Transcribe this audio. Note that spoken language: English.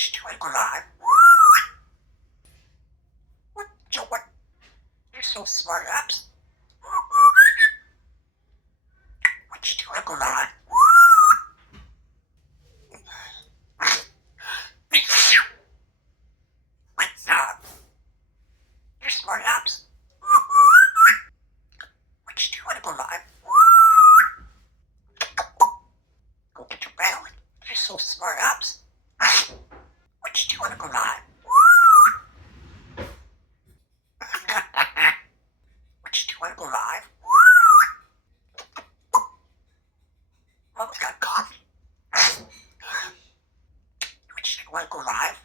What you doing, alive? What? You're so smart, apps. What you doing, alive? What's up? You're smart, apps. What you doing, alive? Go get your bell. You're so smart, apps. What you doing, alive? What you doing, alive? Mama's got coffee. What you doing, alive?